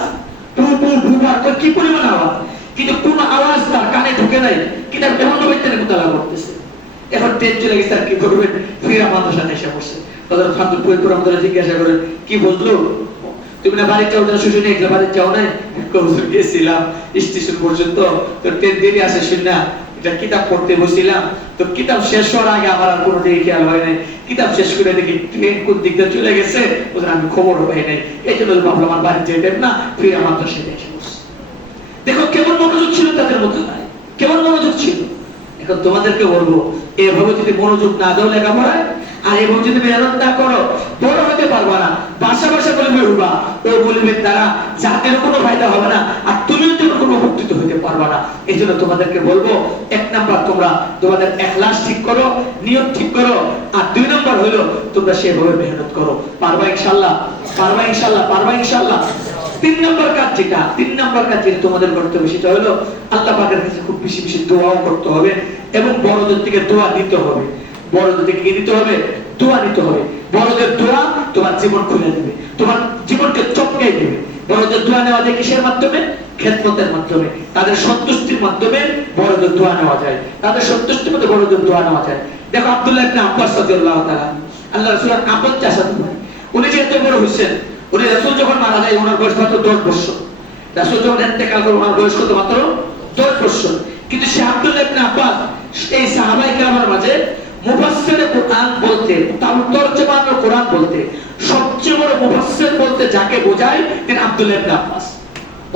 কি পরিমাণ আওয়াজ, কিন্তু কোন আওয়াজ তার কানে ঢুকে নাই। কিতাব এমন ভাবে ট্রেনে মুতালা করতেছে। এখন ট্রেন চলে গেছে, আর কি করবেন, ফিরে আমাদের সাথে এসে বসে। তাদের খাদ্য পরিপুর আমাদের জিজ্ঞাসা করেন কি বুঝলো, তুমি না বাড়ি যাও না, শ্বশুর একলা বাড়ি যাও না, গেছিলাম স্টেশন পর্যন্ত, তো ট্রেন দেরি আসে শুনে এটা কিতাব পড়তে বসছিলাম। তো কিতাব শেষ হওয়ার আগে আমার আর কোনো দিকে খেয়াল হয় নাই, কিতাব শেষ করে দেখি ট্রেন কোন দিক দিয়ে চলে গেছে, ওদের আমি খবর পাই নাই। এই জন্য ভাবলাম আমার বাড়ি যেতেন না, ফিরে আমার তো সেটা এসে বসছে। দেখো কেমন মনোযোগ ছিল তাদের মধ্যে, কেমন মনোযোগ ছিল। এখন তোমাদেরকে বলবো এভাবে যদি মনোযোগ না দাও লেখাপড়ায়, আর এভাবে যদি মেহনত না করো, বড় হতে পারবা না। বাসা বাসা বলবে উঠবা, ও বলবে দ্বারা জাতির কোনো ফায়দা হবে না, আর তুমিও তেমন কোনো উপকৃত হতে পারবা না। এই জন্য তোমাদেরকে বলবো 1 নাম্বার তোমরা তোমাদের ইখলাস ঠিক করো, নিয়ত ঠিক করো, আর 2 নাম্বার হলো তোমরা সেভাবে মেহনত করো। পারবা ইনশাআল্লাহ, পারবা ইনশাআল্লাহ, পারবা ইনশাআল্লাহ। 3 নাম্বার কাজ যেটা, 3 নাম্বার কাজ যেটা তোমাদের করতে হবে সেটা হলো আল্লাহ পাকের কাছে খুব বেশি বেশি দোয়াও করতে হবে এবং বড়দের থেকে দোয়া নিতে হবে। বড়দের থেকে নিতে হবে, দোয়া নিতে হবে। বড়দের দোয়া তোমার জীবন খুলে দেবে, তোমার জীবনকে চমকাই দেবে। বড়দের দোয়া নেওয়া যায় কিসের মাধ্যমে? খেদমতের মাধ্যমে, তাদের সন্তুষ্টির মাধ্যমে বড়দের দোয়া নেওয়া যায়, তাদের সন্তুষ্টির মধ্যে বড়দের দোয়া নেওয়া যায়। দেখো আব্দুল্লাহ ইবনে আব্বাস রাদিয়াল্লাহু তাআলা আল্লাহ রাসূলের আপন চাচাতো ভাই, উনি যে এত বড় হয়েছেন, উনি রাসূল যখন মারা যায় ওনার বয়স মাত্র 10 বছর। রাসূল যখন ইন্তেকাল করেন ওনার বয়স কত? মাত্র 10 বছর। কিন্তু সে আব্দুল্লাহ ইবনে আব্বাস এই সাহাবায়ে কেরামের মাঝে মুফাসসিরে কোরআন বলতে, তরজমানে কোরআন বলতে সবচেয়ে বড় মুফাসসির বলতে যাকে বোঝায় তিনি আব্দুল্লাহ ইবনে আব্বাস।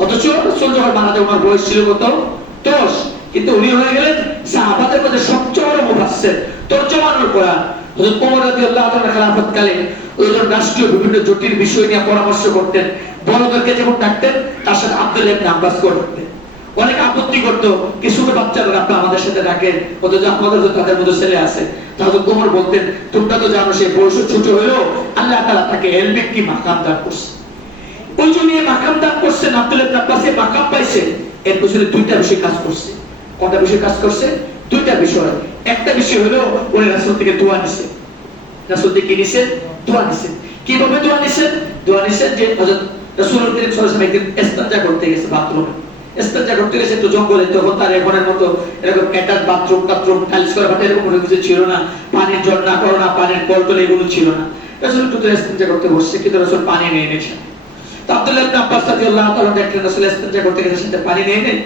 অথচ রাসূল যখন মারা যায় ওনার বয়স ছিল কত? 10। কিন্তু উনি হয়ে গেলেন সাহাবাদের মধ্যে সবচেয়ে বড় মুফাসসির, তরজমানে কোরআন। হযরত ওমর রাদিয়াল্লাহু তাআলা খেলাফতকালে ওইজন রাষ্ট্রীয় বিভিন্ন জটিল বিষয় নিয়ে পরামর্শ করতেন। বড়দেরকে যেমন ডাকতেন তার সাথে আব্দুল্লাহ ইবনে আব্বাস করতেন। অনেক আপত্তি করতো কি ছোট বাচ্চারা আপনারা আমাদের সাথে ডাকেন, অথচ আমাদের তো তাদের মধ্যে ছেলে আছে। তাহলে ওমর বলতেন তোমরা তো জানো সে বয়স ছোট হলেও আল্লাহ তাআলা তাকে ইলমে কি মাকাম দান করছে। ওই জন্য এই মাকাম দান করছেন, আব্দুল্লাহ ইবনে আব্বাস এই মাকাম পাইছে। এর পিছনে 2টা বিষয় কাজ করছে। কয়টা বিষয় কাজ করছে? 2টা বিষয়। একটা বিষয় হলো উনি রাসূল থেকে দোয়া নিছে। রাসূল থেকে নিছে দোয়া নিছে। কিভাবে দোয়া নিছে? দোয়া নিছে যে হযরত রাসূলুল্লাহ সাল্লাল্লাহু আলাইহি ওয়াসাল্লাম একদিন ইস্তেনজা করতে গেছে বাথরুমে। ইস্তেনজা করতে গেছে তো জঙ্গলে, তখন তার এখনের মতো এরকম অ্যাটাচ বাথরুম টাইলস করা বাট এরকম কোনো কিছু ছিল না, পানির ঝর্ণা করোনা, পানির কলটল এগুলো ছিল না। রাসূল তো ইস্তেনজা করতে বসছে, কিন্তু রাসূল পানি নিয়ে এনেছেন। তো আব্দুল্লাহ ইবনে আব্বাস রাদিয়াল্লাহু তাআলা দেখলেন রাসূল ইস্তেনজা করতে গেছে, সাথে পানি নিয়ে নেন।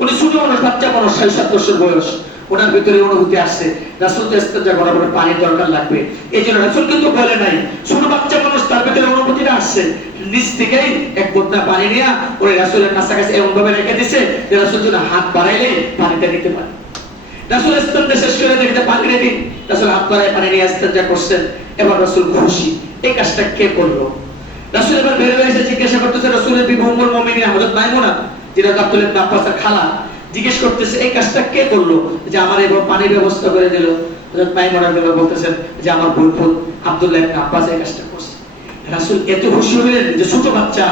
উনি ছোট মানুষ, বাচ্চা মানুষ, 6-7 বছর বয়স। ওনার ভিতরে অনুভূতি আসছে রাসূল তো ইস্তেঞ্জা করার পরে পানির দরকার লাগবে, এই জন্য রাসূল কিন্তু বলে নাই। ছোট বাচ্চা মানুষ, তার ভিতরে অনুভূতিটা আসছে, নিচ থেকেই এক বোতল পানি নিয়ে ওই রাসূলের কাছাকাছি এমন ভাবে রেখে দিছে যে রাসূল যেন হাত বাড়াইলে পানিটা নিতে পারে। রাসূল ইস্তেঞ্জা শেষ করে দেখতে পানি রেডি, রাসূল হাত বাড়ায় পানি নিয়ে ইস্তেঞ্জা করছেন। এবার রাসূল খুশি, এই কাজটা কে করলো? রাসূল এবার বের হয়ে এসে জিজ্ঞাসা করতেছে রাসূলের বিবি উম্মুল মুমিনিন হযরত মাইমুনা, যেটা আব্দুল্লাহ ইবনে আব্বাসের খালা, জিজ্ঞেস করতেছে এই কাজটা কে করলো যে আমার এবার পানির ব্যবস্থা করে দিল? হযরত মাইমুনা বেগম বলতেছেন যে আমার বুলবুল আব্দুল্লাহ ইবনে আব্বাস এই কাজটা করছে। রাসূল এত খুশি হলেন যে ছোট বাচ্চা,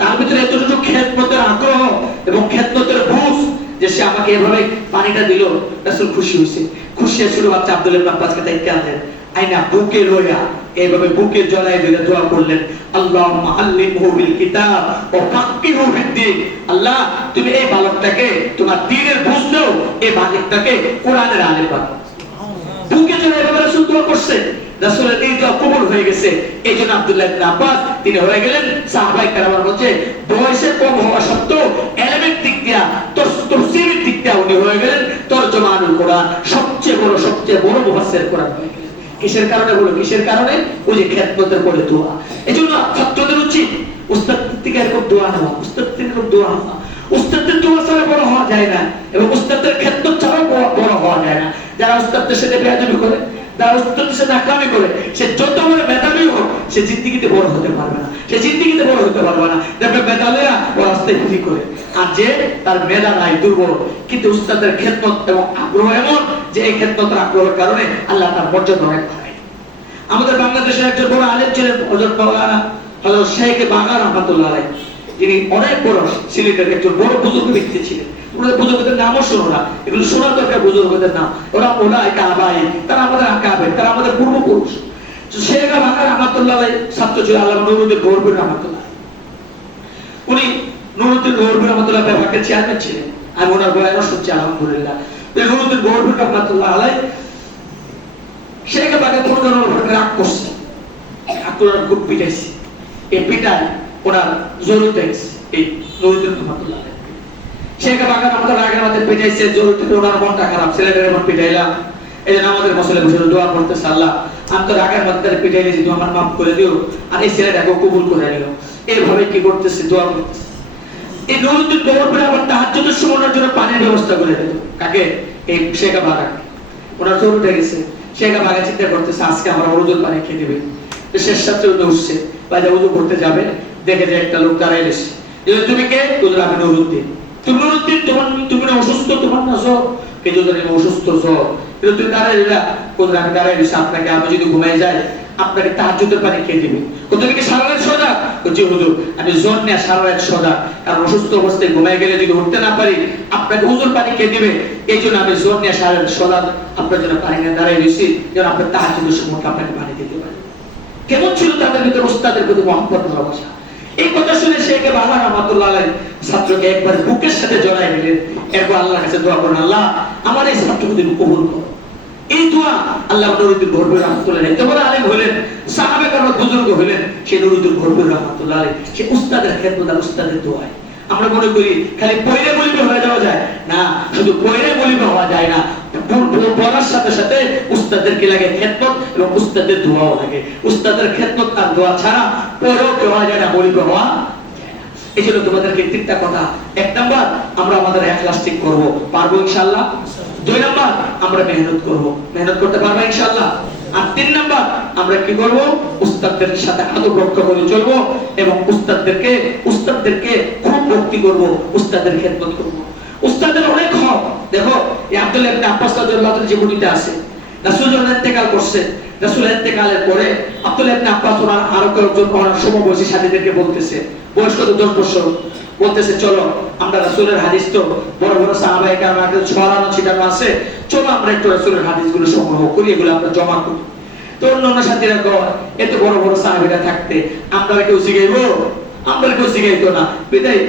তার ভিতরে এতটুকু খেদমতের আগ্রহ এবং খেদমতের বুঝ যে সে আমাকে এভাবে পানিটা দিল। রাসূল খুশি হইছে। খুশি হয়ে ছোট বাচ্চা আব্দুল্লাহ ইবনে আব্বাসকে তাইকে আনলেন, আইনা বুকে লইয়া এইভাবে বুকে জড়ায় ধরে দোয়া করলেন, আল্লাহুম্মা আল্লিমহু বিল কিতাব ওয়া ফাক্কিহু ফিদ্দীন। আল্লাহ তুমি এই বালকটাকে তোমার দ্বীনের বুঝ দাও, এই বালকটাকে কোরআনের আলেম বানাও। বুকে জড়ায় এভাবে রাসূল দোয়া করছে, রাসূলের এই দোয়া কবুল হয়ে গেছে। এইজন্য আব্দুল্লাহ ইবনে আব্বাস তিনি হয়ে গেলেন সাহাবায়ে কেরামের মধ্যে বয়সে কম হওয়া সত্ত্বেও ইলমের দিক দিয়া, তাফসীরের দিক দিয়া উনি হয়ে গেলেন তরজমানুল কোরআন, সবচেয়ে বড় মুফাসসির কোরআন হয়ে গেলেন। কিসের কারণে বলো? কিসের কারণে? ওই যে খেদমতের বলে দোয়া। এজন্য ছাত্রদের উচিত উস্তাদ থেকে এরকম দোয়া নেওয়া, উস্তাদ থেকে এরকম দোয়া নেওয়া। উস্তাদের দোয়া ছাড়া বড় হওয়া যায় না এবং উস্তাদের খেদমত ছাড়া বড় হওয়া যায় না। যারা উস্তাদের সাথে বেয়াদবি করে, যারা উস্তাদের সাথে আকরামি করে, সে যত বড় মেধাবী হোক সে জিন্দেগিতে বড় হতে পারবে না, সে জিন্দেগিতে বড় হতে পারবে না। দেখবে মেধাবীরা ও রাস্তায় ঘুরি করে, আর যে তার মেধা নাই, দুর্বল, কিন্তু উস্তাদের খেদমত এবং আগ্রহ এমন যে এই খেদমতের আগ্রহের কারণে আল্লাহ তার মর্যাদা অনেক বাড়ায়। আমাদের বাংলাদেশের একজন বড় আলেম ছিলেন হযরত মাওলানা হযরত শেখ বাগা রাহমাতুল্লাহ আলাইহি, যিনি অনেক বড় সিলেটের একজন বড় বুজুর্গ ব্যক্তি ছিলেন। ওনাদের বুজুর্গদের নামও শোনো না, এগুলো শোনা দরকার বুজুর্গদের নাম। ওরা আবাই, তারা আমাদের আকাবে, তারা আমাদের পূর্বপুরুষ। শেখ বাগা রাহমাতুল্লাহ আলাইহি ছাত্র ছিল আল্লামা নুরুদ্দিন গৌরবী রাহমাতুল্লাহ। উনি নুরুদ্দিন গৌরবী রাহমাতুল্লাহ বিভাগের চেয়ারম্যান ছিলেন। আমি ওনার বয়ান শুনছি আলহামদুলিল্লাহ। নুরুদ্দিন গৌরবী রাহমাতুল্লাহ আলাইহি শেখ বাগা কোন ধরনের রাগ করছে, রাগ খুব পিটাইছে। এই পিটায় ওনার জরুরত হয়েছে এই নুরুদ্দিন রাহমাতুল্লাহ আলাইহি। শেখ বাগা আমাদের রাগের মধ্যে পিটাইছে, জরুরত ওনার মনটা খারাপ, ছেলেদের এমন পিটাইলাম। এই জন্য আমাদের মসলে বসে দোয়া করতেছে, আল্লাহ আমি তো রাগের মধ্যে পিটাইলে যদি আমার মাফ করে দিও, আর এই ছেলেটাকে কবুল করে নিও। এইভাবে কি করতেছে? দোয়া করতেছে। এই নুরুদ্দিন গৌরবী আবার তাহাজ্জুদের সময় ওনার জন্য পানির ব্যবস্থা করে দিত। কাকে? এই শেখ বাগাকে। ওনার জরুরত হয়ে গেছে, শেখ বাগা চিন্তা করতেছে আজকে আমার ওরুজুর পানি খেয়ে দিবে। শেষ সাথে উঠছে, বাইরে উজু করতে যাবে, দেখে যে একটা লোক দাঁড়ায় এসে, তুমি কে? তোদের আমি নুরুদ্দিন। তুমি নুরুদ্দিন, তুমি অসুস্থ, তোমার না জ্বর? কে? যদি আমি অসুস্থ, জ্বর। কিন্তু তুমি দাঁড়ায় দিলা, কোথায় আমি দাঁড়ায় দিচ্ছি, আপনাকে আমি যদি ঘুমাই যাই আপনাকে তাহাজ্জুদের পানি খেয়ে দিবে। তুমি কি সারা রাত সজাগ? জি হুজুর, আমি জ্বর নিয়ে সারা রাত সজাগ, কারণ অসুস্থ অবস্থায় ঘুমাই গেলে যদি উঠতে না পারি আপনাকে হুজুর পানি খেয়ে দিবে, এই জন্য আমি জ্বর নিয়ে সারা রাত সজাগ, আপনার জন্য পানি নিয়ে দাঁড়ায় দিচ্ছি, যেন আপনার তাহাজ্জুদের সময় আপনাকে পানি দিতে পারি। কেমন ছিল তাদের ভিতরে উস্তাদের প্রতি মহব্বত, ভালোবাসা। এই কথা শুনে শেখ বাগা রাহমাতুল্লাহ আলাইহি ছাত্রকে একবার বুকের সাথে জড়ায় নিলেন। এরপর আল্লাহর কাছে দোয়া করেন, আল্লাহ আমার এই ছাত্রকে তুমি কবুল করো। এই দোয়া আল্লাহ নুরুদ্দিন গৌরবী রাহমাতুল্লাহ আলাইহি এত বড় আলেম হলেন, সাহাবা কেরাম বুজুর্গ হলেন, সেই নুরুদ্দিন গৌরবী রাহমাতুল্লাহ আলাইহি সে উস্তাদের খেদমত আর উস্তাদের দোয়ায়। আমরা মনে করি খালি পয়রে বলিবে হয়ে যাওয়া যায় না, শুধু পয়রে বলিবে হওয়া যায় না, পড়ার সাথে সাথে উস্তাদের কি লাগে? খেদমত এবং উস্তাদের দোয়াও লাগে। উস্তাদের খেদমত আর দোয়া ছাড়া পরেও হওয়া যায় না, বলিবে হওয়া যায় না। এই জন্য তোমাদেরকে তিনটা কথা। এক নাম্বার, আমরা আমাদের ইখলাস ঠিক করবো, পারবো ইনশাআল্লাহ। দুই নাম্বার, আমরা মেহনত করবো, মেহনত করতে পারবো ইনশাআল্লাহ। আর তিন নাম্বার, আমরা কি করব? উস্তাদদের সাথে আদব রক্ষা করে চলবো এবং উস্তাদদেরকে খুব ভক্তি করব, উস্তাদের খেদমত করব। উস্তাদের অনেক হক। দেখো এই আব্দুল্লাহ ইবনে আব্বাস রাদিয়াল্লাহু আনহু যে জীবনীটা আছে, রাসূল যখন ইন্তেকাল করছে, রাসূল ইন্তেকালের পরে আব্দুল্লাহ ইবনে আব্বাস ওনার আরো কয়েকজন সমবয়সী সাথীদেরকে বলতেছে, বয়স কত? 10 বছর। বলতেছে চলো আমরা রাসূলের হাদিস তো বড় বড় সাহাবায়ে কেরামের ছড়ানো ছিটানো আছে, চলো আমরা একটু রাসূলের হাদিসগুলো সংগ্রহ করি, এগুলো আমরা জমা করি। তো অন্য সাথীরা কয়, এত বড় বড় সাহাবীরা থাকতে আমরা কেউ শিখাইবো? আমরা কেউ শিখাইতো না, বিদায়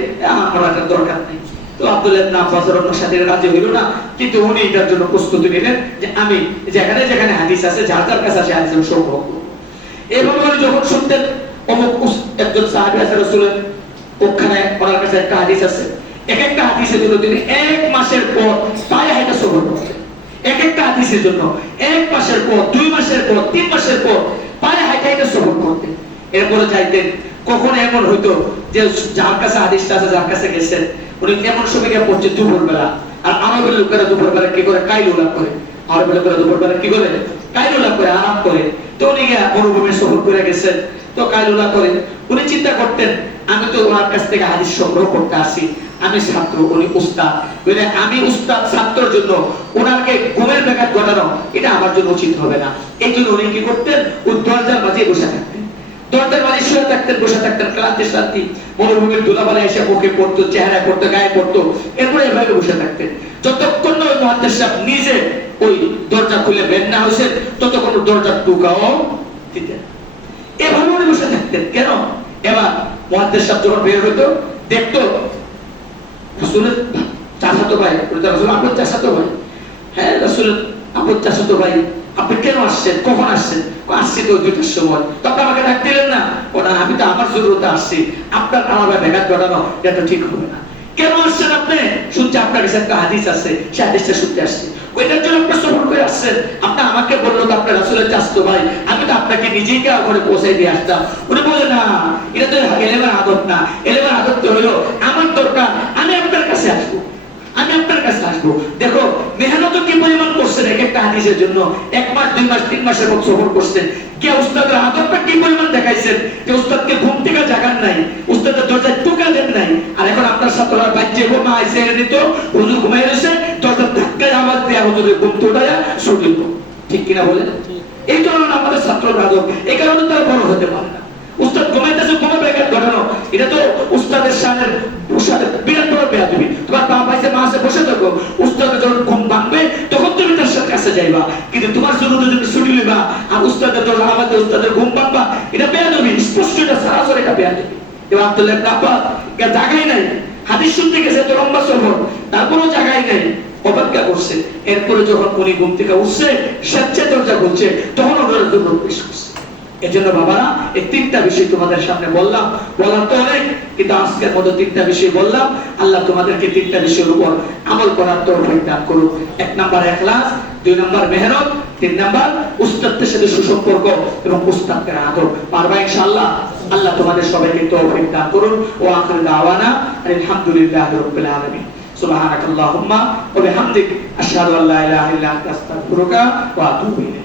আমরা এটার দরকার নেই। তো আব্দুল্লাহ ইবনে আব্বাসের অন্য সাথীরা রাজি হইল না, কিন্তু উনি এটার জন্য প্রস্তুতি নিলেন যে আমি যেখানে যেখানে হাদিস আছে, যার যার কাছে আছে হাদিস সংগ্রহ করব। এভাবে উনি যখন শুনতেন অমুক একজন সাহাবী আছে রাসূলের ওখানে, ওনার কাছে একটা হাদিস আছে, এক একটা হাদিসের জন্য তিনি 1 মাসের পর পায়ে হেঁটে সফর করতেন। এক একটা হাদিসের জন্য 1 মাসের পর 2 মাসের পর 3 মাসের পর পায়ে হাইটা হাইটা সফর করতেন। এরপরে যাইতেন। কখন এমন হইতো যে যার কাছে হাদিসটা আছে, যার কাছে গেছেন, উনি এমন সময় গিয়ে পড়ছে দুপুরবেলা। আর আরবের লোকেরা দুপুরবেলা কি করে? কাইলুলা করে। আরবের লোকেরা দুপুরবেলা কি করে? কাইলুলা করে, আরাম করে। তো উনি গিয়ে মরুভূমি সফর করে গেছেন, তো কাইলুলা করে। উনি চিন্তা করতেন, আমি তো ওনার কাছ থেকে হাদিস সংগ্রহ করতে আসি, আমি ছাত্র, উনি উস্তাদ, আমি উস্তাদ ছাত্রের জন্য ওনাকে ঘুমের ব্যাঘাত ঘটানো এটা আমার জন্য উচিত হবে না। এই জন্য উনি কি করতেন? ওই দরজার মাঝে বসে থাকতেন, দরজার মাঝে শুয়ে থাকতেন, বসে থাকতেন, ক্লান্তি শান্তি মরুভূমির ধুলাবালি এসে মুখে পড়তো, চেহারা পড়তো, গায়ে পড়তো, এরপরে এভাবে বসে থাকতেন। যতক্ষণ না ওই মুহাদ্দিস সাহেব নিজে ওই দরজা খুলে বের না হয়েছে ততক্ষণ দরজা ঢুকাও দিতেন। এভাবে উনি বসে থাকতেন। কেন? এবার মুহাদ্দিস সাহেব যখন বের হতো দেখতো রাসূলের চাচাতো ভাই, রাসূল আপনার চাচাতো ভাই, হ্যাঁ রাসূল আপনার চাচাতো ভাই, আপনি কেন আসছেন? কখন আসছেন? আসছি তো 2টার সময়। তো আপনি আমাকে ডাক দিলেন না? ওনা আমি তো আমার জরুরতে আসছি, আপনার আমার ব্যাঘাত ঘটানো এটা ঠিক হবে না। কেন আসছেন আপনি? শুনছি আপনার কাছে একটা হাদিস আছে, সেই হাদিসটা শুনতে আসছি, ওইটার জন্য আপনি সফর করে আসছেন। আপনি আমাকে বললো তো আপনার রাসূলের চাচাতো ভাই, আমি তো আপনাকে নিজেই কে ঘরে পৌঁছাই দিয়ে আসতাম। উনি বলে না, এটা তো এলেমের আদব না। এলেমের আদব তো হলো আমার দরকার, আমি আপনার কাছে আসবো, আমি আপনার কাছে আসবো। দেখো মেহনত কি পরিমাণ করছেন এক একটা হাদিসের জন্য, 1 মাস 2 মাস 3 মাসের পর সফর করছেন। কে উস্তাদের আদবটা কি পরিমাণ দেখাইছেন, যে উস্তাদকে ঘুম থেকে জাগান নাই, উস্তাদের দরজায় টোকা দেন নাই। আর এখন আপনার ছাত্ররা বাচ্চা ঘুমা আইসে নিত, হুজুর ঘুমাই রয়েছে, দরজার ধাক্কায় আওয়াজ দেয়া হুজুরের ঘুম তো উঠায়া শুয়ে দিত। ঠিক কিনা বলেন? এই ধরনের আমাদের ছাত্ররা আদব, এই কারণে তারা বড় হতে পারে না। উস্তাদ ঘুমাইতেছে, কোনো ব্যাঘাত ঘটানো এটা তো উস্তাদের শানের বিরাট বড় বেয়াদবি। তোমার বাবা পাইছে মা আছে বসে থাকো, উস্তাদের যখন ঘুম ভাঙবে তখন তুমি তার সাথে কাছে যাইবা, কিন্তু তোমার জন্য যদি ছুটি লইবা আর উস্তাদের দরজা আমাদের উস্তাদের ঘুম ভাঙবা, এটা বেয়াদবি, স্পষ্ট এটা সরাসরি এটা বেয়াদবি। এবার আব্দুল্লাহ ইবনে আব্বাস জায়গায় নাই, হাদিস শুনতে গেছে তো লম্বা সফর, তারপরও জায়গায় নাই, অপেক্ষা করছে। এরপরে যখন উনি ঘুম থেকে উঠছে, স্বেচ্ছায় দরজা খুলছে, তখন ওনার জন্য পেশ করছে। এজন্য বাবারা এই 3টা বিষয় তোমাদের সামনে বললাম, বলার তো অনেক, কিন্তু আজকের মতো 3টা বিষয় বললাম। আল্লাহ তোমাদেরকে 3টা বিষয়ের উপর আমল করার তৌফিক দান করুন। 1 নাম্বার ইখলাস, 2 নাম্বার মেহনত, 3 নাম্বার উস্তাদের সাথে সুসম্পর্ক এবং উস্তাদের আদর। পারবা ইনশাআল্লাহ? আল্লাহ তোমাদের সবাইকে তৌফিক দান করুন। ও আখির দাওয়ানা আলহামদুলিল্লাহি রাব্বিল আলামিন। সুবহানাকাল্লাহুম্মা ওয়া বিহামদিক আশহাদু আল্লা ইলাহা ইল্লা আনতা আস্তাগফিরুকা ওয়া আতুবু ইলাইক।